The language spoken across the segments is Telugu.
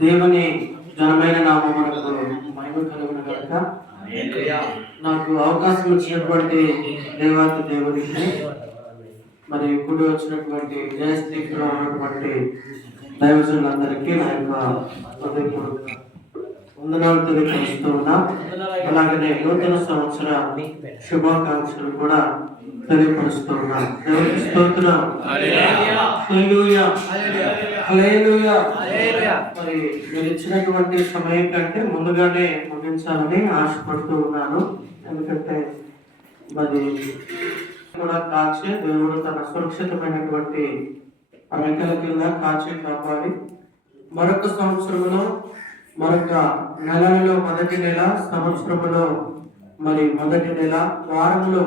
దేవుని ఘనమైన నామమునకు మహిమ కలుగును గాక. నాకు అవకాశం ఇచ్చినటువంటి దేవాతి దేవునికి, మరి ఇప్పుడు వచ్చినటువంటి జయస్థితిలో ఉన్నటువంటి దైవజనులందరికీ నా యొక్క హృదయపూర్వక వందనాలు తెలియజేస్తూ ఉన్నా. అలాగనే నూతన సంవత్సర శుభాకాంక్షలు కూడా తెలియపరుస్తూ ఉన్నా. దేవునికి స్తోత్రం. హల్లెలూయా, హల్లెలూయా. మరి మీరు ఇచ్చినటువంటి సమయం కంటే ముందుగానే ముగించాలని ఆశపడుతూ ఉన్నాను. ఎందుకంటే మరి కూడా కాచే దేవుడు తన సురక్షితమైనటువంటి రెక్కల కింద కాచే కాపాడి మరొక సంవత్సరంలో, మరొక నెలలో మొదటి నెల, సంవత్సరంలో మరి మొదటి నెల, వారంలో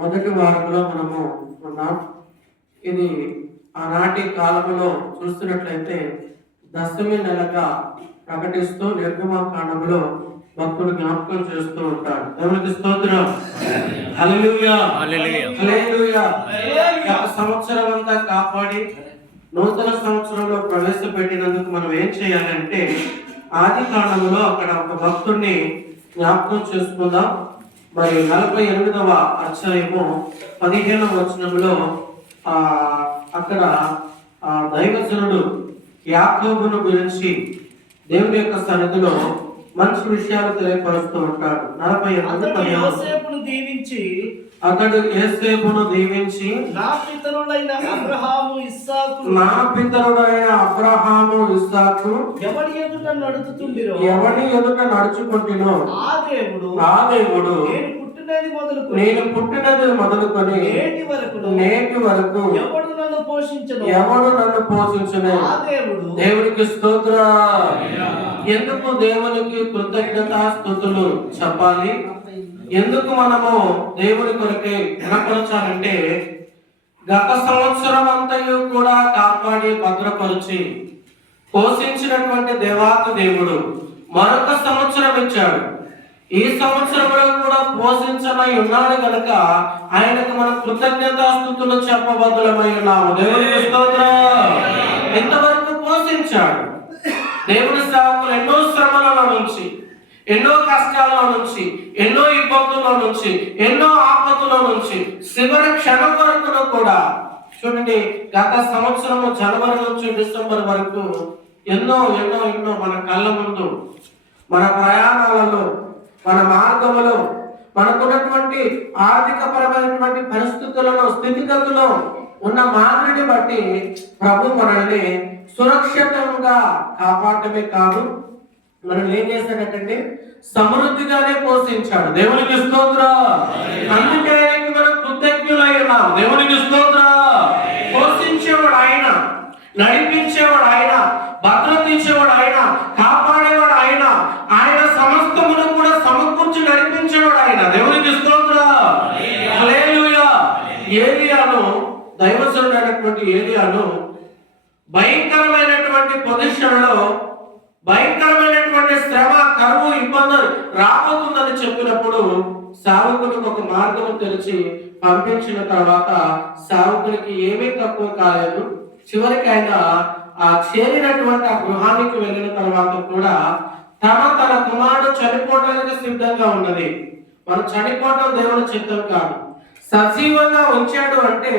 మొదటి వారంలో మనము ఉన్నాం. ఇది ఆనాటి కాలంలో చూస్తున్నట్లయితే దశమి నెలగా ప్రకటిస్తూ నిర్గమకాండంలో భక్తులు జ్ఞాపకం చేస్తూ ఉంటారు. దేవునికి స్తోత్రం. హల్లెలూయా, హల్లెలూయా. సంవత్సరం అంతా కాపాడి నూతన సంవత్సరంలో ప్రవేశపెట్టినందుకు మనం ఏం చేయాలంటే ఆది కాండంలో అక్కడ ఒక భక్తుడిని జ్ఞాపకం చేసుకుందాం. మరి 48వ అధ్యాయము 15వ వచనంలో అక్కడ దైవజనుడు యాకోబును గురించి దేవుని యొక్క సన్నిధిలో మంచి విషయాలు తెలియపరుస్తూ ఉంటాడు. 48 యోసేపును దీవించి అతడు యోసేపును దీవించి నా పితరుడైన అబ్రహాము ఇస్సాకు ఎవరి ఎదుట నడుచుకుంటున్నో ఆ దేవుడు నేను పుట్టినది మొదలుకొని నేటి వరకు ఎవడు నన్ను పోషించును. దేవునికి స్తోత్రం. ఎందుకు దేవునికి కృతజ్ఞతాస్తుతులు చెప్పాలి? ఎందుకు మనము దేవుని కొరకే ఘనపరచాలంటే గత సంవత్సరం అంతయు కూడా కాపాడి భద్రపరిచి పోషించినటువంటి దేవాతి దేవుడు మరొక సంవత్సరం ఇచ్చాడు. ఈ సంవత్సరంలో కూడా పోషించమై ఉన్నాడు కనుక ఆయనకు మనం కృతజ్ఞతాస్తుతులు చెప్పబద్దులమై ఉన్నాము. దేవునికి స్తోత్రం. ఎంతవరకు పోషించాడు. దేవుని సేవకులు ఎన్నో శ్రమలలో నుంచి, ఎన్నో కష్టాల్లో నుంచి, ఎన్నో ఇబ్బందుల్లో నుంచి, ఎన్నో ఆపదలో నుంచి చివరి క్షణం వరకు కూడా చూడండి, గత సంవత్సరము జనవరి నుంచి డిసెంబర్ వరకు ఎన్నో ఎన్నో ఎన్నో మన కళ్ళ ముందు, మన ప్రయాణాలలో, మన మార్గములో, మనకున్నటువంటి ఆర్థిక పరమైనటువంటి పరిస్థితులలో, స్థితిగతుల్లో ఉన్న మాదిరిని బట్టి ప్రభు మనల్ని సురక్షితంగా కాపాడటమే కాదు, మనల్ని ఏం చేశాడంటే సమృద్ధిగానే పోషించాడు. దేవునికి స్తోత్రం. అందుకే మనం కృతజ్ఞులై ఉన్నాం. దేవునికి స్తోత్రం. పోషించేవాడు ఆయన, నడిపించేవాడు ఆయన, భద్రత ఇచ్చేవాడు ఆయన, కాపాడేవాడు ఆయన, ఆయన సమస్తమును కూడా సమకూర్చి నడిపించేవాడు ఆయన. దేవునికి స్తోత్రం. హల్లెలూయా. ఏలియాను, దైవజనుడు అయినటువంటి ఏలియాను భయంకరమైనటువంటి పొజిషన్లో, భయంకరమైనటువంటి శ్రమ, కరువు, ఇబ్బందులు రాబోతుందని చెప్పినప్పుడు సేవకునికి ఒక మార్గం తెలిసి పంపించిన తర్వాత సేవకునికి ఏమీ తక్కువ కాలేదు. చివరికి ఆయన చేరినటువంటి ఆ గృహానికి వెళ్ళిన తర్వాత కూడా తన కుమారుడు చనిపోవడానికి సిద్ధంగా ఉన్నది. మనం చనిపోవడం దేవుని చిత్తం కాదు. సజీవంగా ఉంచాడు అంటే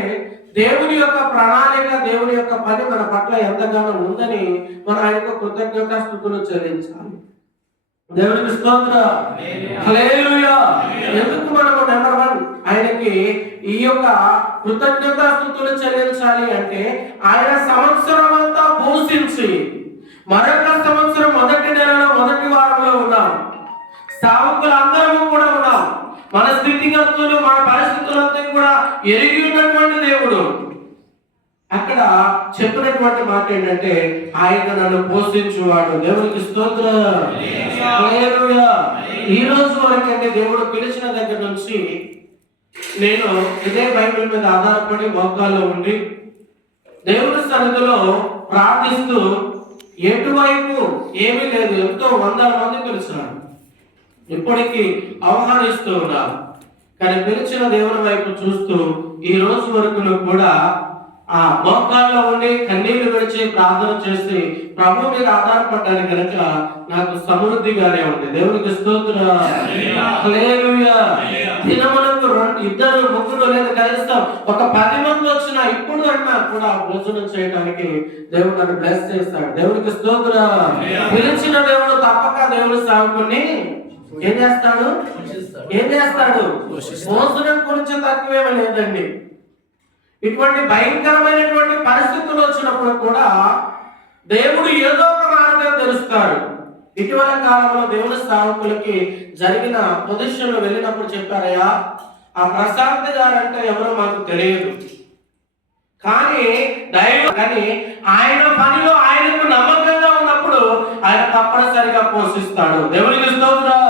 దేవుని యొక్క ప్రణాళిక, దేవుని యొక్క పని మన పట్ల ఎంతగానో ఉందని మనం ఆయనకు కృతజ్ఞతాస్తుతులు చెల్లించాలి. దేవునికి స్తోత్రం. హల్లెలూయా. ఎందుకు మనము నెంబర్ 1 ఆయనకి ఈ యొక్క కృతజ్ఞతాస్తుతులు చెల్లించాలి అంటే ఆయన సంవత్సరం అంతా పోషించి మరొక సంవత్సరం మొదటి నెలలో, మొదటి వారంలో ఉన్నాం. సేవకులు అందరము కూడా ఉన్నాం. మన స్థితిగతులు, మన పరిస్థితులంతా కూడా ఎరిగి ఉన్నటువంటి దేవుడు అక్కడ చెప్పినటువంటి మాట ఏంటంటే ఆయన నన్ను పోషించువాడు. దేవునికి స్తోత్రం. హల్లెలూయా. ఈ రోజు వరకంటే దేవుడు పిలిచిన దగ్గర నుంచి నేను ఇదే బైబిల్ మీద ఆధారపడి మోకాల్లో ఉండి దేవుని సన్నిధిలో ప్రార్థిస్తూ ఎటువైపు ఏమీ లేదు, ఎంతో వందల మంది పిలిచినారు, ఇప్పటికీ ఆహ్వానిస్తూ ఉన్నారు. కానీ పిలిచిన దేవుని వైపు చూస్తూ ఈ రోజు వరకు కూడా ఆ మోకాల్లో ఉండి కన్నీళ్లు విడిచి ప్రార్థన చేసి ప్రభు మీద ఆధారపడ్డాను కనుక నాకు సమృద్ధిగానే ఉంది. దేవునికి స్తోత్రం. హల్లెలూయా. దినములకు ఇద్దరు ముగ్గురు లేదా కనీసం ఒక 10 మంది వచ్చినా ఇప్పుడు అన్నా కూడా భోజనం చేయడానికి దేవుడు నన్ను బ్లెస్ చేస్తాడు. దేవునికి స్తోత్రం. పిలిచిన దేవుడు తప్పక దేవుడు సేవకుని ఏం చేస్తాడు? భోజనం గురించి తక్కువేమీ లేదండి. ఇటువంటి భయంకరమైనటువంటి పరిస్థితులు వచ్చినప్పుడు కూడా దేవుడు ఏదో ఒక మార్గం తెలుస్తాడు. ఇటీవల కాలంలో దేవుని సేవకులకి జరిగిన పొజిషన్లో వెళ్ళినప్పుడు చెప్పారయ్యా, ఆ ప్రశాంత్ గారు అంటే ఎవరో మాకు తెలియదు, కానీ ఆయన పనిలో ఆయనకు నమ్మకంగా ఉన్నప్పుడు ఆయన తప్పనిసరిగా పోషిస్తాడు. దేవునికి స్తోత్రం.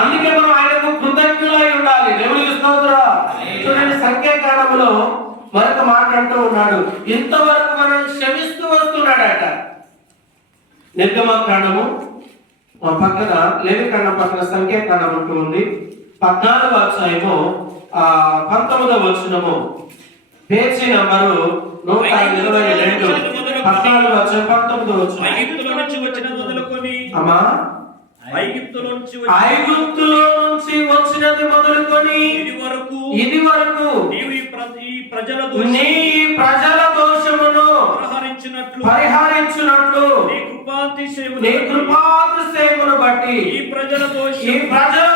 అందుకే మనం ఆయనకు కృతజ్ఞులై ఉండాలి. దేవునికి స్తోత్రం. చూడండి, సంఖ్యాకాండములో మరొక మాట అంటూ ఉన్నాడు, ఇంతవరకు మనం క్షమిస్తూ వస్తున్నాడట. నిర్గమకాండము పక్కన లేవికాండం పక్కన సంఖ్యాకాండం అంటూ ఉంది. 14వ అధ్యాయము 19వ వచనము, పేజీ నంబరు 122. 14వ అధ్యాయం 19వ వచనం. ఐగుప్తులో నుంచి వచ్చినది మొదలుకొని ఇది వరకు నీవు ఈ ప్రజల దోషమును పరిహరించినట్లు నీ కృపాతిశయమును బట్టి ఈ ప్రజల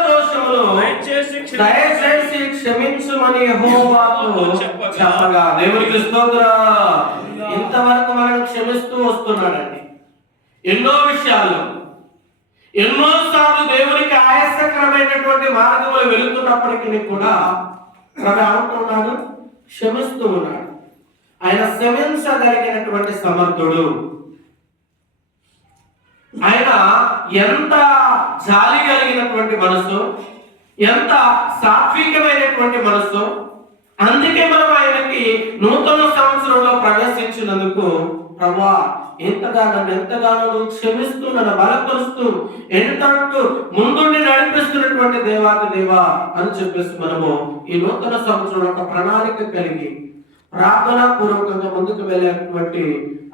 దోషమును దయచేసి క్షమించుమని యెహోవాతో చెప్పగా. దేవునికి స్తోత్రం. ఇంతవరకు మనం క్షమిస్తూ వస్తున్నాడండి. ఎన్నో విషయాలు, ఎన్నోసార్లు దేవునికి ఆయాసకరమైనటువంటి మార్గంలో వెళుతున్నప్పటికీ కూడా అంటున్నాడు, క్షమిస్తూ ఉన్నాడు. ఆయన క్షమించగలిగినటువంటి సమర్థుడు. ఆయన ఎంత జాలి కలిగినటువంటి మనసు, ఎంత సాత్వికమైనటువంటి మనసు. అందుకే మనం ఆయనకి నూతన సంవత్సరంలో ప్రవేశించినందుకు, ప్రభువా ఎంతగానో నువ్వు క్షమిస్తూ నన్ను బలపరుస్తూ ఎంతట్టు ముందుండి నడిపిస్తున్నటువంటి దేవాది దేవా అని చెప్పేసి మనము ఈ నూతన సంవత్సరంలో ఒక ప్రణాళిక కలిగి ప్రార్థనా పూర్వకంగా ముందుకు వెళ్ళేటువంటి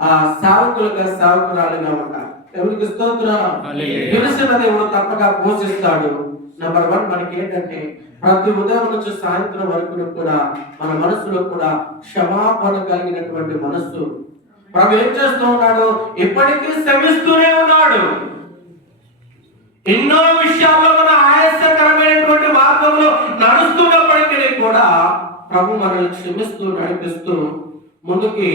ఆ సేవకురాలుగా ఉంటారు. ఎవరికి స్తోత్రం. తెలిసిన దేవుడు తప్పగా పోషిస్తాడు. నెంబర్ 1 మనకి ఏంటంటే ప్రతి ఉదయం నుంచి సాయంత్రం వరకు కూడా మన మనసులో కూడా క్షమాపణ కలిగినటువంటి మనస్సు. ప్రభు ఏం చేస్తూ ఉన్నాడు? ఇప్పటికీ శ్రమిస్తూనే ఉన్నాడు. ఎన్నో విషయాల్లో మన ఆయాసకరమైనటువంటి మార్గంలో నడుస్తున్నప్పటికీ కూడా ప్రభు మనల్ని క్షమిస్తూ నడిపిస్తూ ముందుకి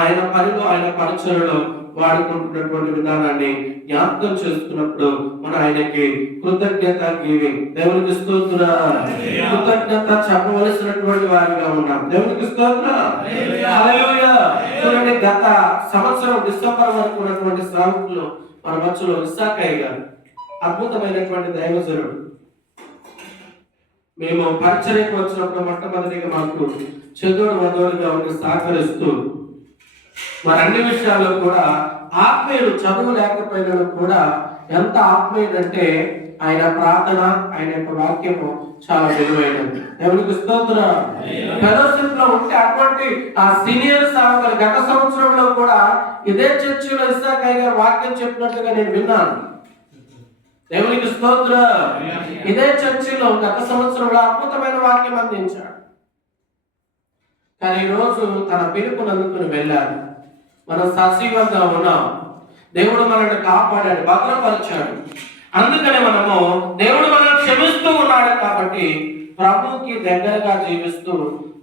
ఆయన పనిలో ఆయన పరిచయలో వాడుకుంటున్నటువంటి విధానాన్ని జ్ఞాపకం చేసుకున్నప్పుడు మన ఆయనకి కృతజ్ఞత గివింగ్. దేవునికి స్తోత్రం. కృతజ్ఞత చెప్పవలసినటువంటి వారిగా ఉన్నాం. దేవునికి స్తోత్రం. హల్లెలూయా. చూడండి, గత సంవత్సరం డిసెంబర్ వరకు ఉన్నటువంటి శ్రావకులు మన మధ్యలో ఇస్సాకయ్య గారు అద్భుతమైనటువంటి దైవజనుడు. మేము పరిచర్యకు వచ్చినప్పుడు మొట్టమొదటిగా మాకు చెదోడు వదోడుగా ఉండి సహకరిస్తూ మరి అన్ని విషయాల్లో కూడా ఆత్మీయుడు. చదువు లేకపోయినా కూడా ఎంత ఆత్మీయుడు అంటే ఆయన ప్రార్థన, ఆయన యొక్క వాక్యము చాలా విలువైనది. ఎవరికి స్తోత్రం. ఫెలోషిప్ లో ఉంటే అటువంటి ఆ సీనియర్ సేవకులు గత సంవత్సరంలో కూడా ఇదే చర్చిలో ఇస్సాకయ్య గారు వాక్యం చెప్పినట్లుగా నేను విన్నాను. దేవునికి స్తోత్రం. ఇదే చర్చిలో గత సంవత్సరంలో అద్భుతమైన వాక్యం అందించాడు. కానీ ఈ రోజు తన పిలుపును అందుకుని వెళ్ళారు. మనం సజీవంగా ఉన్నాం. దేవుడు మనల్ని కాపాడాడు, భద్రపరిచాడు. అందుకనే మనము దేవుడు మనల్ని క్షమిస్తూ ఉన్నాడు కాబట్టి ప్రభుకి దగ్గరగా జీవిస్తూ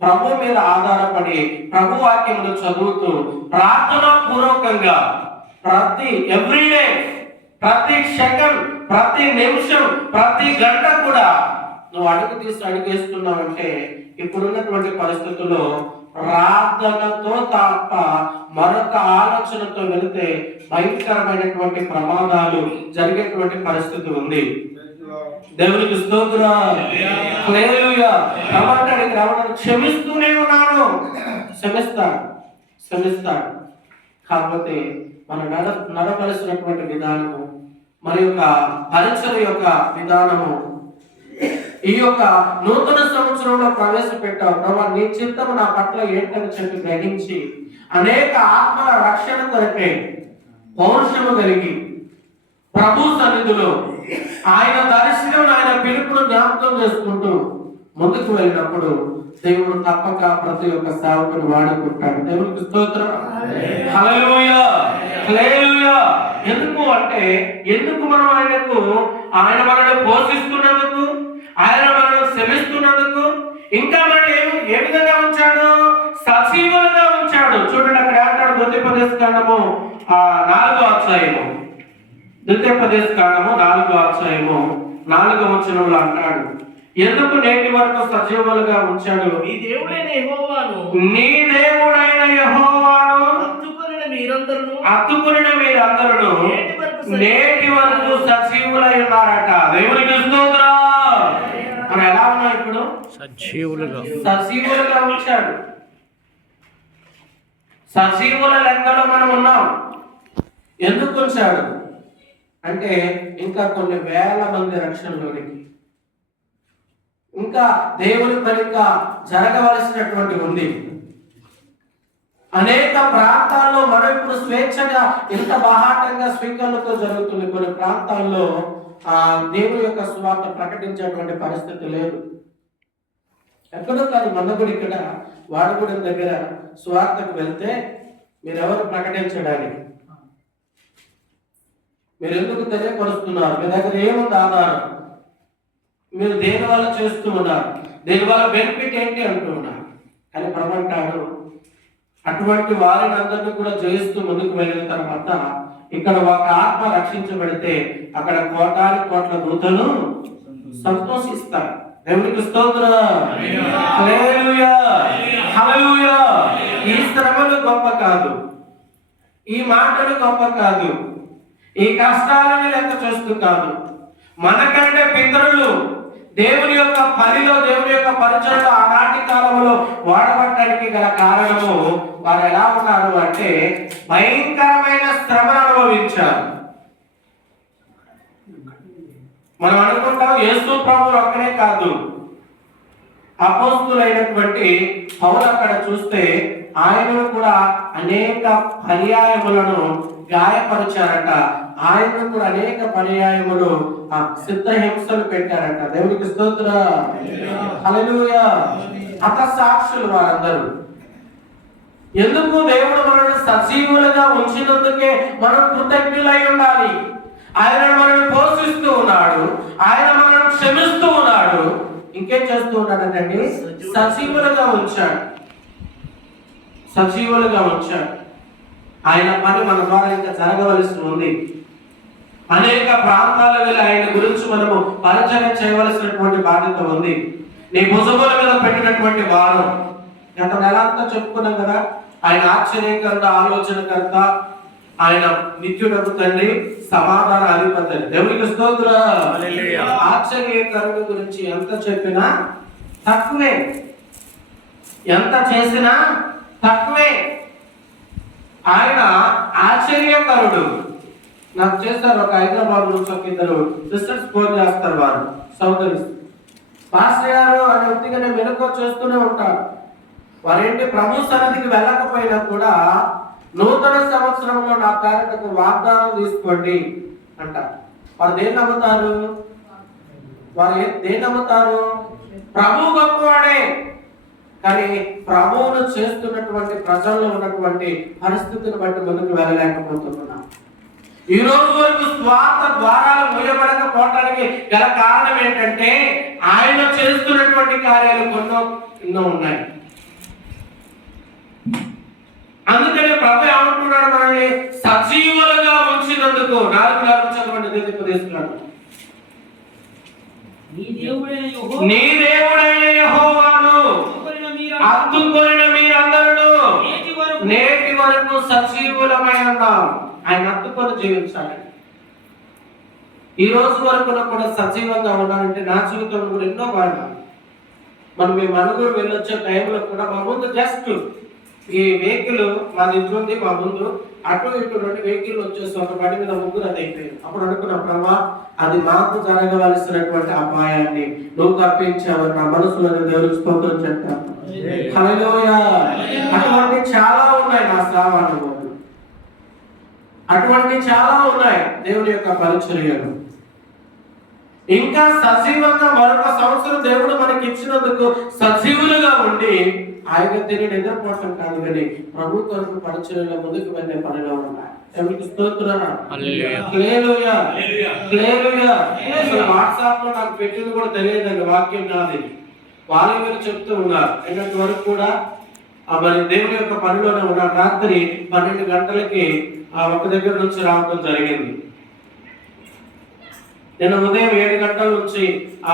ప్రభు మీద ఆధారపడి ప్రభు వాక్యమును చదువుతూ ప్రార్థనా పూర్వకంగా ప్రతి ఎవ్రీడే, ప్రతి సెకండ్, ప్రతి నిమిషం, ప్రతి గంట కూడా నువ్వు అడుగు తీసి అడుగేస్తున్నావంటే ఇప్పుడున్నటువంటి పరిస్థితుల్లో ప్రార్థనతో తప్ప మరొక ఆలోచనతో వెళితే భయంకరమైనటువంటి ప్రమాదాలు జరిగేటువంటి పరిస్థితి ఉంది. దేవునికి స్తోత్రం. హల్లెలూయా. ప్రమాదానికి రావడం క్షమిస్తూనే ఉన్నాను. క్షమిస్తాడు. కాకపోతే మన నడవలసినటువంటి విధానము, మరి యొక్క పరిచయ యొక్క విధానము ఈ యొక్క నూతన సంవత్సరంలో ప్రవేశపెట్టావు ప్రభా, నీ చిత్తము నా పట్ల ఏంటని చెప్పి గ్రహించి అనేక ఆత్మల రక్షణ కొరకే పౌరుషము కలిగి ప్రభు సన్నిధిలో ఆయన దర్శనం, ఆయన పిలుపును జ్ఞాపకం చేసుకుంటూ ముందుకు వెళ్ళినప్పుడు దేవుడు తప్పక ప్రతి ఒక్క సేవకుని వాడుకుంటాడు. దేవునికి స్తోత్రం. హల్లెలూయా, హల్లెలూయా. ఎందుకు అంటే, ఎందుకు మనం ఆయన మనల్ని పోషిస్తున్నందుకు, ఆయన మనల్ని శ్రమిస్తున్నందుకు, ఇంకా మనం ఏ విధంగా ఉంచాడు? సజీవులుగా ఉంచాడు. చూడండి అక్కడ అంటాడు, ద్వితీయోపదేశకాండము 4వ అధ్యాయము, ద్వితీయోపదేశకాండము 4వ అధ్యాయము 4వ వచనంలో అంటాడు, ఎందుకు నేటి వరకు సజీవులుగా ఉంచాడు? నీ దేవుడైన యెహోవాను, నీ దేవుడైన యెహోవాను హత్తుకొనిన మీరందరూ నేటి వరకు సజీవులై ఉన్నారట. దేవునికి స్తోత్రం. మనం ఎలా ఉన్నాం ఇప్పుడు? సజీవులుగా ఉంచాడు. సజీవుల లెక్కలో మనం ఉన్నాం. ఎందుకు ఉంచాడు అంటే, ఇంకా కొన్ని వేల మంది రక్షణలోనికి, ఇంకా దేవుని పని ఇంకా జరగవలసినటువంటి ఉంది. అనేక ప్రాంతాల్లో మనం ఇప్పుడు స్వేచ్ఛగా ఇంత బాహాటంగా స్వీకరణతో జరుగుతుంది. కొన్ని ప్రాంతాల్లో దేవుని యొక్క సువార్త ప్రకటించేటువంటి పరిస్థితి లేదు. ఎక్కడో కాదు, మన కూడా ఇక్కడ వాడగూడెం దగ్గర సువార్తకు వెళ్తే మీరెవరు ప్రకటించడానికి? మీరు ఎందుకు తెలియపరుస్తున్నారు? మీ దగ్గర ఏముంది ఆధారం? మీరు దేని వల్ల చేస్తూ ఉన్నారు? దేని వల్ల బెనిఫిట్ ఏంటి అంటూ ఉన్నారు. కానీ ప్రభంటాడు, అటువంటి వారిని అందరినీ కూడా జయిస్తూ ముందుకు వెళ్ళిన తర్వాత ఇక్కడ ఒక ఆత్మ రక్షించబడితే అక్కడ కోటాది కోట్ల దూతలు సంతోషిస్తారు. దేవునికి స్తోత్రం. హల్లెలూయా, హల్లెలూయా. ఈ శ్రమలు గొప్ప కాదు, ఈ మాటలు గొప్ప కాదు, ఈ కష్టాలను లెక్క చేస్తూ కాదు. మనకంటే పితరులు దేవుని యొక్క పనిలో, దేవుని యొక్క పరిచయంలో ఆనాటి కాలంలో వాడబట్టడానికి గల కారణము వారు ఎలా ఉన్నారు అంటే, భయంకరమైన శ్రమను అనుభవించారు. మనం అనుకుంటాం యేసు ప్రభువు ఒక్కనే కాదు, అపోస్తులైనటువంటి పౌలు అక్కడ చూస్తే ఆయనను కూడా అనేక పర్యాయములను గాయపరిచారట. ఆయనను కూడా అనేక పర్యాయములు చిత్రహింసలు పెట్టారట. దేవునికి స్తోత్రం. హల్లెలూయా. హతసాక్షులు వారందరూ. ఎందుకు? దేవుడు మనల్ని సజీవులుగా ఉంచినందుకే మనం కృతజ్ఞులై ఉండాలి. ఆయన మనల్ని పోషిస్తూ ఉన్నాడు, ఆయన మనల్ని క్షమిస్తూ ఉన్నాడు. ఇంకేం చేస్తూ ఉన్నాడంటే, సజీవులుగా ఉంచాడు, సజీవులుగా ఉంచాడు. ఆయన పని మన ద్వారా ఇంకా జరగవలసి ఉంది. అనేక ప్రాంతాల వెళ్ళి ఆయన గురించి మనము పరిచయం చేయవలసినటువంటి బాధ్యత ఉంది. నీ భుజముల మీద పెట్టినటువంటి వారం గత నెల అంతా చెప్పుకున్నాం కదా. ఆయన ఆశ్చర్యకర్త, ఆలోచనకర్త, ఆయన నిత్యుడకు తండ్రి, సమాధాన అధిపతి. దేవునికి స్తోత్రం. ఆశ్చర్యకరుడు గురించి ఎంత చెప్పినా తక్కువే, ఎంత చేసినా తక్కువే. ఆయన ఆశ్చర్యకరుడు. నాకు చేస్తారు ఒక హైదరాబాద్ నుంచి ఒక ఇద్దరు సిస్టర్స్ ఫోన్ చేస్తారు, వారు సోదరి పాస్టర్ గారు అని వ్యక్తిగానే వెనుక చేస్తూనే ఉంటారు. వారేంటి, ప్రభు సన్నిధికి వెళ్ళకపోయినా కూడా నూతన సంవత్సరంలో నా పేరుకు వాగ్దానం తీసుకోండి అంటారు. వారు దేన్ని నమ్ముతారు? వారు దేన్ని నమ్ముతారు? ప్రభు గొప్పవాడే, కానీ ప్రభువును చేస్తున్నటువంటి ప్రజల్లో ఉన్నటువంటి పరిస్థితిని బట్టి ముందుకు వెళ్ళలేకపోతున్నాం. ఈ రోజు వరకు స్వార్థ ద్వారాలు మూయబడకపోవడానికి గల కారణం ఏంటంటే, ఆయన చేస్తున్నటువంటి కార్యాలు ఎన్నో ఉన్నాయి. అందుకని ప్రభు ఏమంటున్నాడు? మనల్ని సజీవులుగా ఉంచినందుకు. 4 చదవండి, ద్వితీయోపదేశకాండం. నీ దేవుడైన యెహోవాను హత్తుకొనిన మీరందరూ నేటి వరకు సజీవులమై ఉన్నాం. ఆయన హత్తుకొని జీవించాలి. ఈ రోజు వరకు కూడా సజీవంగా ఉన్నానంటే నా జీవితంలో కూడా ఎన్నో బాగా. మనం మేము నలుగురు వెళ్ళొచ్చే టైంలో కూడా మా ముందు జస్ట్ ఈ వెహికల్ మాది ఇస్తుంది మా ముందు, అటు ఇటు 2 వెహికల్ వచ్చేసి ఒక బండి మీద ముగ్గురు అది అయిపోయింది. అప్పుడు అనుకున్న ప్రభా, అది మాకు జరగవలసినటువంటి అపాయాన్ని నువ్వు తప్పించావు నా మనసులో దేవుడికి స్తోత్రం చెప్తాను. హల్లెలూయా. అటువంటి చాలా ఉన్నాయి నా శ్రావణము, అటువంటి చాలా ఉన్నాయి దేవుని యొక్క పరిచర్యలు. ఇంకా సజీవంగా మరొక సంవత్సరం దేవుడు మనకి ఇచ్చినందుకు సజీవులుగా ఉండి ఆయన తిని నిద్రపోవటం కాదు కానీ ప్రభు కొరకు పరిచర్యలో ముందుకు వెళ్ళే పనిలో ఉన్నాయి. దేవునికి స్తోత్రం. హల్లెలూయా. హల్లెలూయా. అసలు వాట్సాప్ లో నాకు పెట్టింది కూడా తెలియదండి, వాక్యం నాది. వాళ్ళు మీరు చెప్తూ ఉన్నారు. నిన్నటి వరకు కూడా మరి దేవుని యొక్క పనిలోనే ఉన్నారు. రాత్రి 12 గంటలకి ఒక దగ్గర నుంచి రావడం జరిగింది. నిన్న ఉదయం 7 గంటల నుంచి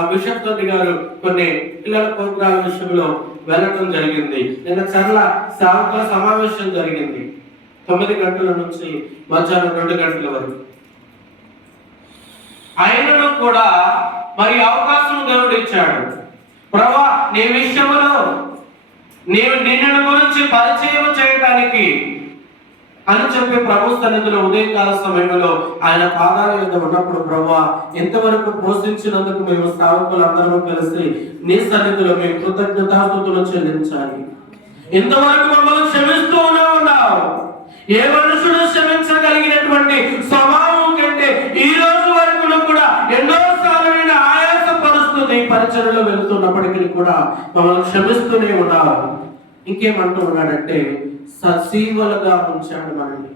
బిషప్ తోటి గారు కొన్ని పిల్లల ప్రోగ్రాల విషయంలో వెళ్ళటం జరిగింది. నిన్న చర్ల సేవకుల సమావేశం జరిగింది 9 గంటల నుంచి మధ్యాహ్నం 2 గంటల వరకు. ఆయనను కూడా మరి అవకాశం దేవుడు ఇచ్చాడు. ప్రభువా, నీ విషయంలో నిన్ను గురించి పరిచయం చేయడానికి అని చెప్పి ప్రభు సన్నిధిలో ఉదయకాల సమయంలో ఆయన పాదాల మీద ఉన్నప్పుడు, ప్రభువా, ఇంతవరకు పోషించినందుకు మేము సేవకులందరూ కలిసి నీ సన్నిధిలో మేము కృతజ్ఞతాస్తుతులు చెల్లించాలి. ఇంతవరకు మమ్మల్ని క్షమిస్తూ ఉన్నావు. ఏ మనుషుడు క్షమించగలిగినటువంటి స్వభావం కంటే ఈ రోజు వరకు కూడా ఎన్నోసార్లు నేను ఆయాసపరుస్తుంది పరిచర్యలో వెళుతున్నప్పటికీ కూడా మమ్మల్ని క్షమిస్తూనే ఉన్నావు. ఇంకేమంటూ ఉన్నాడంటే సజీవులుగా ఉంచాడు మనల్ని.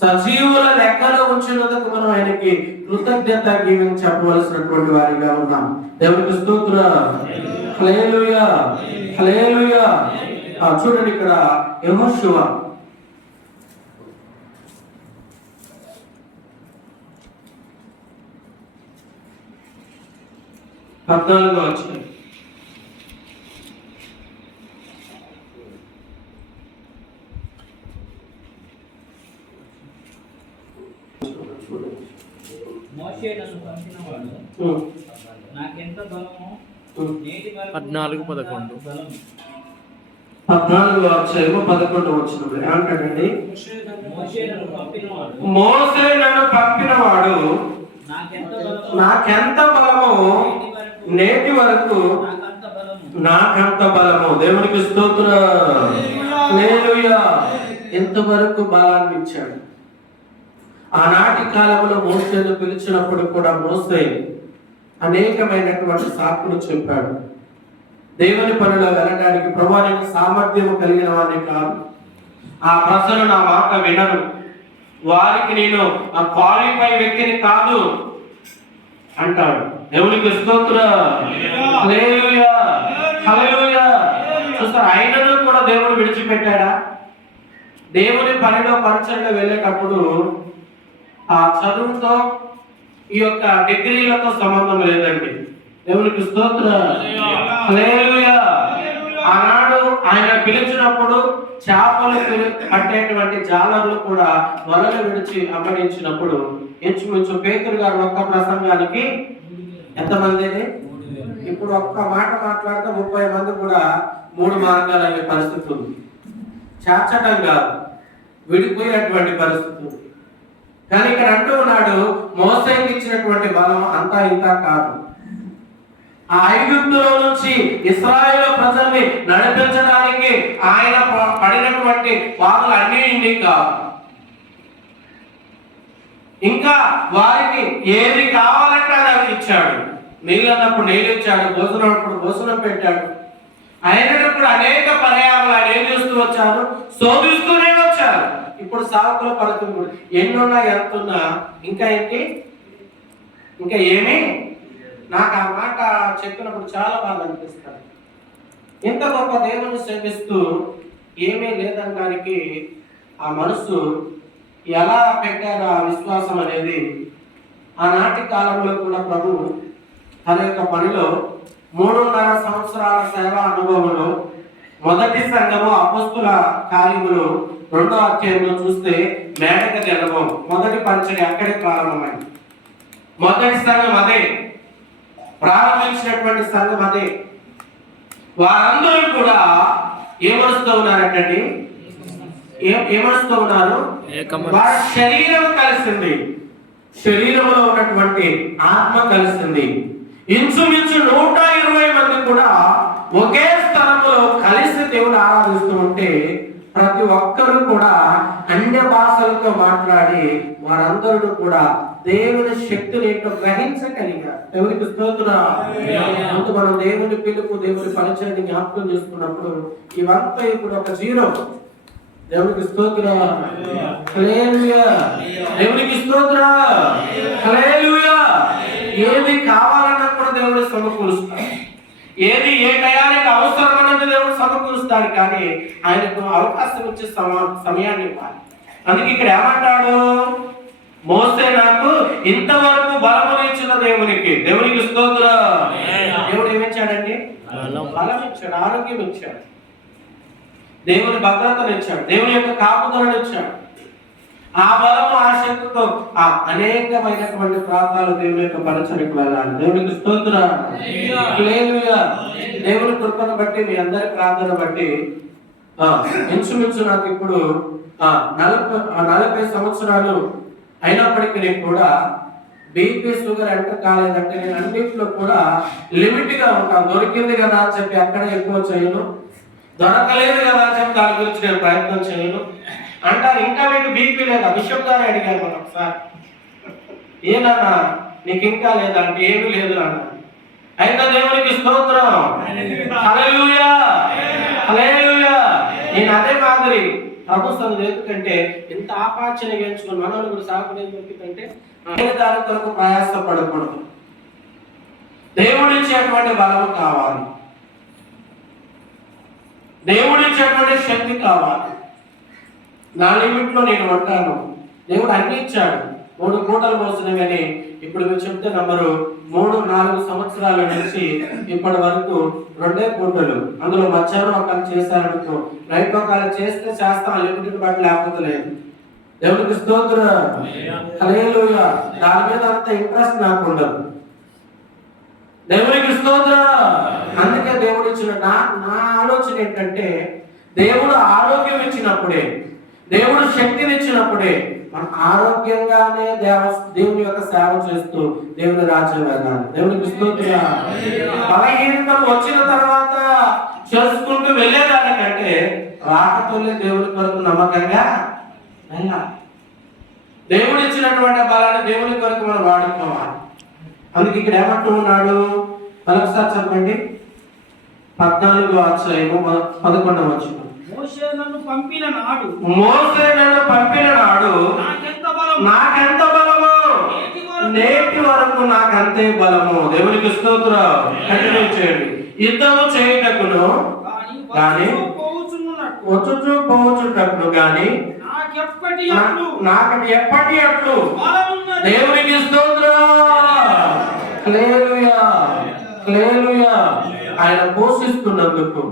సజీవుల లెక్కలో ఉంచినందుకు మనం ఆయనకి కృతజ్ఞత గీవించి చెప్పవలసినటువంటి వారిగా ఉన్నాం. దేవునికి స్తోత్రం. హల్లెలూయా. హల్లెలూయా. చూడండి ఇక్కడ యెహోషువ 14వ వచనం. మోషే నన్ను పంపినవాడు నాకెంత బలమో నేటి వరకు 14:11 బలము. 14వ అధ్యాయము 11వ వచనం ఏమంటాడండి? మోషే నన్ను పంపినవాడు నాకెంత బలమో నేటి వరకు నాకంత బలము. దేవునికి స్తోత్రం. హల్లెలూయా. ఎంతవరకు బలాన్ని ఇచ్చాడు. ఆనాటి కాలంలో మోసేను పిలిచినప్పుడు కూడా మోసే అనేకమైనటువంటి సాకులు చెప్పాడు. దేవుని పనిలో వెళ్ళడానికి ప్రభువా, నేను సామర్థ్యం కలిగిన వాడిని కాదు, ఆ ప్రజలు నా మాట వినరు, వారికి నేను ఆ క్వాలిఫై వ్యక్తిని కాదు అంటాడు. దేవునికి స్తోత్రం. హల్లెలూయా. హల్లెలూయా. చూస్తారు, ఆయనను కూడా దేవుడు విడిచిపెట్టాడా? దేవుని పనిలో పరిచయంలో వెళ్ళేటప్పుడు ఆ చదువుతో ఈ యొక్క డిగ్రీలతో సంబంధం లేదండి. దేవునికి స్తోత్రం. హల్లెలూయా. ఆనాడు ఆయన పిలిచినప్పుడు చేపలు పట్టేటువంటి జాలర్లు కూడా వలలు విడిచి అమ్మడించినప్పుడు ఇంచుమించు పేతురు గారు ఒక్క ప్రసంగానికి ఎంతమంది? ఇప్పుడు ఒక్క మాట మాట్లాడితే 30 మంది కూడా 3 మార్గాలు అయ్యే పరిస్థితి ఉంది. చేర్చటం కాదు, విడిపోయేటువంటి పరిస్థితి ఉంది. కానీ ఇక్కడ అంటూ ఉన్నాడు, మోసేకి ఇచ్చినటువంటి బలం అంతా ఇంత కాదు. ఆ ఐగుప్తులో నుంచి ఇశ్రాయేలు ప్రజల్ని నడిపించడానికి ఆయన పడినటువంటి బాధలు అన్నీ ఇన్ని కాదు. ఇంకా వారికి ఏది కావాలంటే అది ఇచ్చాడు. నీళ్ళు అన్నప్పుడు నీళ్ళు ఇచ్చాడు, భోజనం అప్పుడు భోజనం పెట్టాడు. అయినప్పుడు అనేక పర్యాయాలు ఆయన ఏం చేస్తూ వచ్చారు? శోధిస్తూనే వచ్చారు. ఇప్పుడు సాకుల పడుతుంది. ఎన్నున్నా ఎంతున్నా ఇంకా ఏంటి? ఇంకా ఏమి? నాకు ఆ మాట చెప్పినప్పుడు చాలా బాగా అనిపిస్తుంది. ఇంత గొప్ప దేవుని సేవిస్తూ ఏమీ లేదనడానికి ఆ మనసు ఎలా పెట్టారో ఆ విశ్వాసం అనేది ఆనాటి కాలంలో కూడా ప్రభు తన యొక్క పనిలో 3.5 సంవత్సరాల సేవా అనుభవంలో మొదటి సంఘము అపోస్తుల కార్యములు 2వ అధ్యాయంలో చూస్తే మేడగది అనుభవం, మొదటి పరిచయం అక్కడే ప్రారంభమైంది. మొదటి సంఘం అదే, ప్రారంభించినటువంటి సంఘం అదే. వారందరూ కూడా ఏమరుస్తూ ఉన్నారంటే ఏమడుస్తూ ఉన్నారు? వారి శరీరం కలిసింది, శరీరంలో ఉన్నటువంటి ఆత్మ కలిసింది. ఇంచుమించు 120 మంది కూడా ఒకే స్థలంలో కలిసి దేవుని ఆరాధిస్తూ ఉంటే ప్రతి ఒక్కరూ కూడా అన్య భాషలతో మాట్లాడి వారందరూ కూడా దేవుని శక్తిని ఏంటో గ్రహించగలిగారు. దేవునికి స్తోత్రం. అంత మనం దేవుని పిలుపు, దేవుని పరిచయాన్ని జ్ఞాపకం చేసుకున్నప్పుడు ఇవంతా ఇప్పుడు ఒక జీరో. దేవునికి స్తోత్రం. హల్లెలూయా. దేవునికి స్తోత్రం. హల్లెలూయా. ఏది కావాలన్నా కూడా దేవుడు సమకూరుస్తాడు. ఏది ఏ టయానికి అవసరమన్నది దేవుడు సమకూరుస్తాడు. కానీ ఆయనకు అవకాశం ఇచ్చే సమయాన్ని ఇవ్వాలి. అందుకే ఇక్కడ ఏమంటాడు? మోసే నాకు ఇంతవరకు బలమునిచ్చిన దేవునికి స్తోత్రం. దేవుడు ఏమిచ్చాడండి? బలం ఇచ్చాడు, ఆరోగ్యం ఇచ్చాడు, దేవుని భద్రతను ఇచ్చాడు, దేవుని యొక్క కాపుదలను ఇచ్చాడు. ఆ బలము, ఆ శక్తితో ఆ అనేకమైనటువంటి ప్రాంతాలు దేవుని యొక్క పరిచయకు వెళ్ళాలి. దేవునికి స్తోత్రం. హల్లెలూయా. దేవుని కృపను బట్టి, మీ అందరి ప్రార్థన బట్టి ఇంచుమించు నాకు ఇప్పుడు 40 సంవత్సరాలు అయినప్పటికీ కూడా బీపీ, షుగర్ ఎంటర్ కాలేదంటే నేను అన్నింటిలో కూడా లిమిట్ గా ఉంటాను. దొరికింది కదా అని చెప్పి అక్కడ ఎక్కువ చేయను, దొరకలేదు కదా అని చెప్పి దాని గురించి నేను ప్రయత్నం చేయను అంటారు. ఇంకా మీకు బీపీ లేదా? బిషప్ గారు అడిగారు మనం ఒకసారి, ఏనన్నా నీకు ఇంకా లేదా అంటే ఏమీ లేదు అన్నారు. అయితే దేవునికి స్తోత్రం. హల్లెలూయా. హల్లెలూయా. నేను అదే మాదిరి ప్రభుత్వం ఎందుకంటే ఇంత ఆపాచన ఎంచుకుని మనల్ని కూడా సాగుకునే ఎందుకంటే దాని కొరకు ప్రయాసపడకూడదు. దేవుడిచ్చేటువంటి బలం కావాలి, దేవుడిచ్చేటువంటి శక్తి కావాలి. నా లిమిట్ లో నేను ఉంటాను. దేవుడు అన్ని ఇచ్చాడు. 3 పూటలు మోసినవి అని ఇప్పుడు మీరు చెప్తే నంబరు 3-4 సంవత్సరాల నుంచి ఇప్పటి వరకు 2 పూటలు, అందులో మధ్యాహ్నం ఒకరు చేశారనుకో, నైట్ ఒకరు చేస్తే చేస్తాం, లిమిట్ బట్టి లేకపోతే లేదు. దేవునికి స్తోత్రం. హల్లెలూయా. దాని మీద అంత ఇంట్రెస్ట్ నాకు ఉండదు. దేవునికి స్తోత్రం. అందుకే దేవుడు ఇచ్చిన నా ఆలోచన ఏంటంటే, దేవుడు ఆరోగ్యం ఇచ్చినప్పుడే, దేవుడు శక్తిని ఇచ్చినప్పుడే మనం ఆరోగ్యంగానే దేవుని యొక్క సేవ చేస్తూ దేవుని రాజ్యం వెళ్ళాలి. దేవునికి స్తోత్రం. బలహీనతలు వచ్చిన తర్వాత చేసుకుంటూ వెళ్ళేదానికంటే రాకతోనే దేవుని కొరకు నమ్మకంగా వెళ్ళాలి. దేవుడు ఇచ్చినటువంటి బలాన్ని దేవుని కొరకు మనం వాడుకోవాలి. అందుకే ఇక్కడ ఏమంటూ ఉన్నాడు? మరొకసారి చెప్పండి. 14వ అధ్యాయము 11వ వచనం. మోషే నన్ను పంపిన నాడు నాకెంత బలము, నేటి వరకు నాకంతే బలము. దేవునికి స్తోత్రం. కంటిన్యూ చేయండి. యుద్ధము చేయుటకును కానీ వచ్చుచు పోవచ్చుటకును కానీ నాకు ఎప్పటి అట్లు. దేవునికి స్తోత్రం. హల్లెలూయా. హల్లెలూయా. ఆయన పోషిస్తున్నందుకు,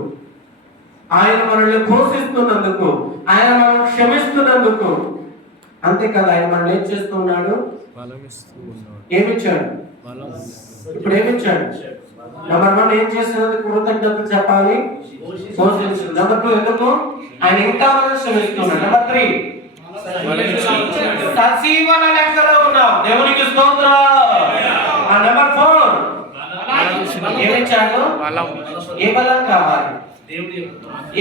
ఆయన మనల్ని పోషిస్తున్నందుకు, ఆయన మనం క్షమిస్తున్నందుకు, అంతేకాదు ఆయన మనం ఏం చేస్తూ ఉన్నాడు? ఏమిచ్చాడు? ఇప్పుడు ఏమిచ్చాడు? నెంబర్ 1 ఏం చేసినందుకు కృతజ్ఞతలు చెప్పాలి, పోషించాడు. నెంబర్ 2 ఎందుకు? ఆయన ఇంకా మనం క్షమిస్తున్నాడు. నెంబర్ 3 సజీవన లెక్కలో ఉన్నాం. దేవునికి స్తోత్రం. నెంబర్ 4 ఏమిచ్చాడు? ఏ బలం కావాలి?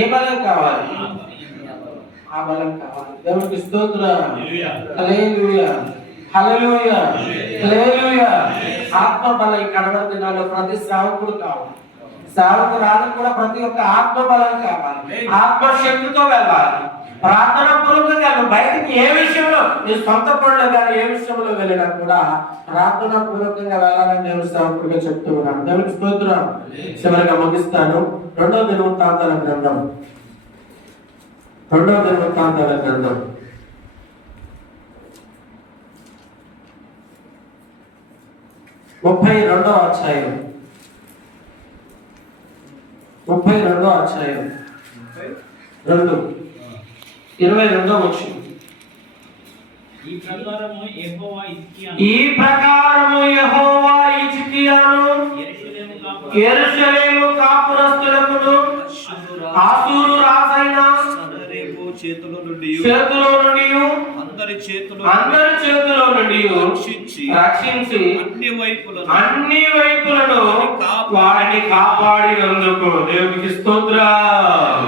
ఏ బలం కావాలి? ఆ బలం కావాలి. దేవునికి స్తోత్రం. హల్లెలూయా. హల్లెలూయా. హల్లెలూయా. ఆత్మ బలం ఈ కడవరి దినాల్లో ప్రతి సేవకుడు కావాలి. సేవకురాలకు కూడా ప్రతి ఒక్క ఆత్మ బలం కావాలి. ఆత్మశక్తితో వెళ్ళాలి. ప్రార్థన పూర్వకంగా బయటికి ఏ విషయంలో, నీ సొంత పనులు కానీ ఏ విషయంలో వెళ్ళినా కూడా ప్రార్థన పూర్వకంగా వెళ్ళాలని దేవుని సేవకుడిగా చెప్తూ ఉన్నాను. దేవునికి స్తోత్రం. చివరిగా ముగిస్తాను. 2వ దినవృత్తాంతాల గ్రంథం 32వ అధ్యాయం 32వ అధ్యాయం 22వ వచనం. ఈ ప్రకారము యెహోవా హిజ్కియాను యెరూషలేము కాపురస్తులకు అష్షూరు రాజైన చేతిలో నుండి అందరి చేతిలో నుండి రక్షించి అన్ని వైపులను వారిని కాపాడినందుకు దేవునికి స్తోత్రం.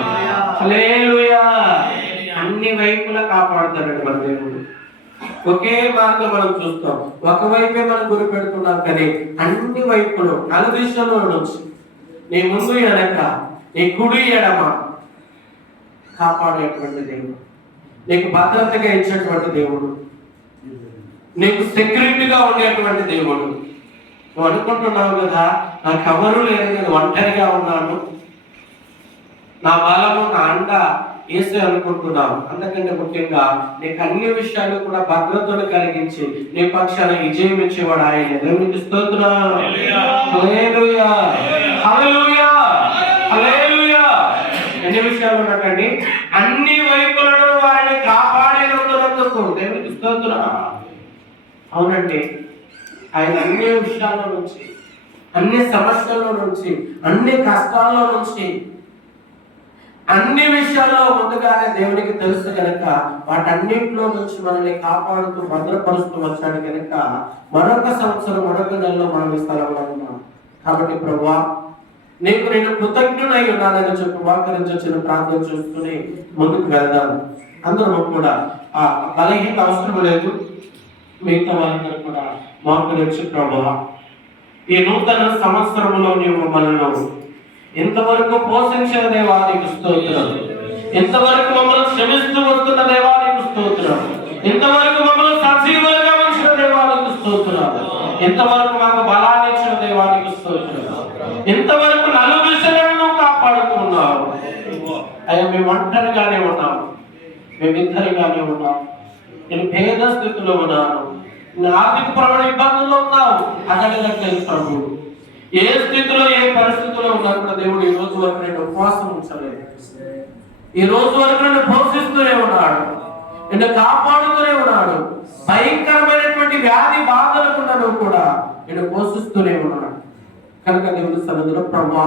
హల్లెలూయా. అన్ని వైపులా కాపాడుతారండి మన దేవుడు. ఒకే మార్గం మనం చూస్తాం, ఒకవైపే మనం గురి పెడుతున్నాం, కానీ అన్ని వైపులు నలుదిశలో నుంచి నీ ముందు వెనక, నీ కుడి ఎడమ కాపాడేటువంటి దేవుడు, నీకు భద్రతగా ఇచ్చేటువంటి దేవుడు, నీకు సెక్యూరిటీగా ఉండేటువంటి దేవుడు. నువ్వు అనుకుంటున్నావు కదా, నాకు ఎవరు లేరు, నేను ఒంటరిగా ఉన్నాను, నా బలము నా అండ యేసే అనుకుంటున్నావు. అంతకంటే ముఖ్యంగా నీకు అన్ని విషయాలు కూడా భద్రతను కలిగించి నీ పక్షాన విజయం ఇచ్చేవాడు ఆయన. దేవునికి స్తోత్రం. హల్లెలూయా, హల్లెలూయా, హల్లెలూయా. ఎన్ని విషయాలు ఉన్నట్టండి, అన్ని వైపులను వారిని కాపాడినందుకు దేవునికి స్తోత్రం. అవునండి, ఆయన అన్ని విషయాల నుంచి, అన్ని సమస్యల నుంచి, అన్ని కష్టాల్లో నుంచి, అన్ని విషయాల్లో ముందుగానే దేవునికి తెలుసు కనుక వాటన్నింటిలో నుంచి మనల్ని కాపాడుతూ భద్రపరుస్తూ వచ్చాడు కనుక మరొక సంవత్సరం, మరొక నెలలో మనం ఈ స్థలంలో ఉన్నాం. కాబట్టి ప్రభువా, నీకు నేను కృతజ్ఞుడై ఉన్నానని చెప్పి వాకరించిన ప్రార్థన చేసుకుని ముందుకు వెళ్దాం. అందరూ కూడా ఆ బలహీన అవసరం లేదు, మిగతా వాళ్ళందరూ కూడా మోకరించి ప్రభువా, ఈ నూతన సంవత్సరంలో నీవు మనలో ఇంతవరకు పోషించిన దేవానికి స్తోత్రం, ఇంతవరకు మమ్మల్ని క్షమిస్తూ వస్తున్న దేవానికి స్తోత్రం, ఇంతవరకు మమ్మల్ని సజీవులుగా ఉంచిన దేవానికి స్తోత్రం, ఇంతవరకు మాకు బలాన్ని ఇచ్చిన దేవానికి స్తోత్రం, ఇంతవరకు నలుదిశలను కాపాడుతున్నావు. అయ్యా, మేము ఒంటరిగానే ఉన్నాము, మేమిద్దరిగానే ఉన్నాము, నేను భేద స్థితిలో ఉన్నాను, ఆర్థిక పరమైన ఇబ్బందుల్లో ఉన్నావు. అక్కడ ప్రభు ఏ స్థితిలో, ఏ పరిస్థితిలో ఉన్నా కూడా దేవుడు ఈ రోజు వరకు నేను ఉపవాసం ఉంచలేదు, ఈ రోజు వరకు నన్ను పోషిస్తూనే ఉన్నాడు, నిన్ను కాపాడుతూనే ఉన్నాడు. భయంకరమైనటువంటి వ్యాధి బాధలకు కూడా నేను పోషిస్తూనే ఉన్నాడు. కనుక దేవుడు సన్నిధిలో ప్రభువా,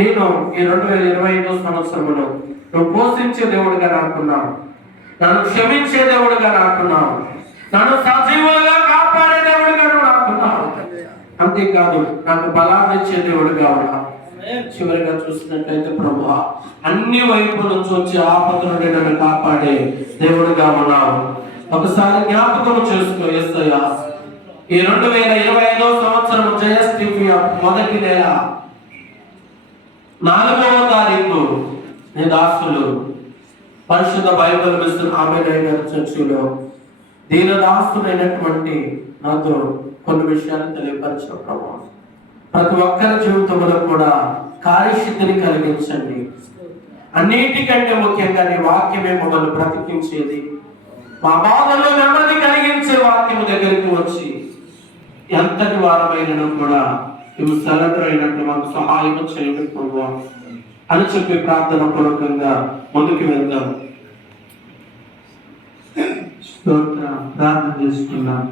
నేను ఈ 2025 సంవత్సరంలో నువ్వు పోషించే దేవుడుగా నాకున్నావు, నన్ను క్షమించే దేవుడుగా నాకున్నావు, నన్ను సజీవులుగా కాపాడే దేవుడుగా నాకున్నావు. అంతేకాదు నాకు బలాన్ని ఇచ్చే దేవుడుగా ఉన్నావు. చివరిగా చూసినట్లయితే ప్రభువా, అన్ని వైపుల నుంచి వచ్చే ఆపద నుండి నన్ను కాపాడే దేవుడుగా ఉన్నావు. ఒకసారి జ్ఞాపకం చేసుకో యేసయ్యా, ఈ 2025 సంవత్సరం జయస్టీవీ మొదటి నెల 4వ తారీఖు నీ దాసులు పరిశుద్ధ బైబిల్ మిస్టర్ ఆమెన్ చర్చిలో దీన దాసులైనటువంటి నాతో కొన్ని విషయాలు తెలియపరిచిన ప్రభావం, ప్రతి ఒక్కరి జీవితంలో కూడా కార్యసిద్ధిని కలిగించండి. అన్నిటికంటే ముఖ్యంగా నీ వాక్యమే మమ్మల్ని బ్రతికించేది, మా బాధలో నెమ్మది కలిగించే వాక్యము దగ్గరికి వచ్చి ఎంతటి వారమైనను కూడా నువ్వు సరెండర్ అయినట్టు మాకు సహాయం చేయండి ప్రభువా అని చెప్పి ప్రార్థన పూర్వకంగా ముందుకు వెళ్దాం. ప్రార్థన చేసుకున్నాం.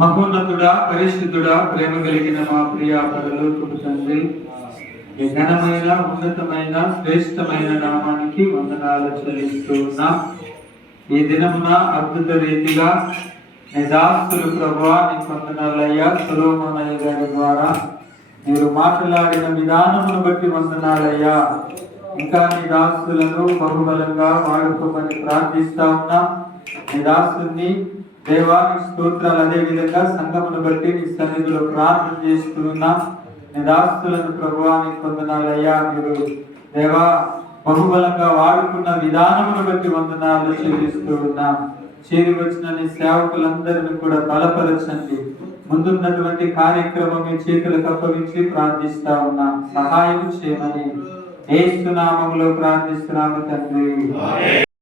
మహోన్నతుడా, పరిశుద్ధుడా, ప్రేమ కలిగిన మా ప్రియ పరలోకపు తండ్రి, ఈ ఘనమైన, ఉన్నతమైన, శ్రేష్టమైన నామానికి వందనాలు చెల్లిస్తూ ఉన్నాం. ఈ దినమున అద్భుత రీతిగా నీ దాసులు ప్రభువా నీకు వందనాలయ్యా. సొలొమోనయ్య గారి ద్వారా మీరు మాట్లాడిన విధానమును బట్టి వందనాలయ్యా. ఇంకా నీ దాసులను బహుబలంగా వాడుకోమని ప్రార్థిస్తా ఉన్నాం. నీ దాసుని దేవానికి స్తోత్రాలు. అదే విధంగా సంఘమును బట్టి నీ సన్నిధిలో ప్రార్థన చేస్తూ ఉన్నాం. నీ దాసులను ప్రభువానికి వందనాలయ్యా. మీరు దేవా బహుబలంగా వాడుకున్న విధానమును బట్టి వందనాలు చెల్లిస్తూ ఉన్నాం. చేరి వచ్చిన నీ సేవకులందరినీ కూడా బలపరచండి. ముందున్నటువంటి కార్యక్రమం మీ చేతులకు అప్పగించి ప్రార్థిస్తా ఉన్నాం. సహాయం చేయమని యేసు నామములో ప్రార్థిస్తున్నాము తండ్రి.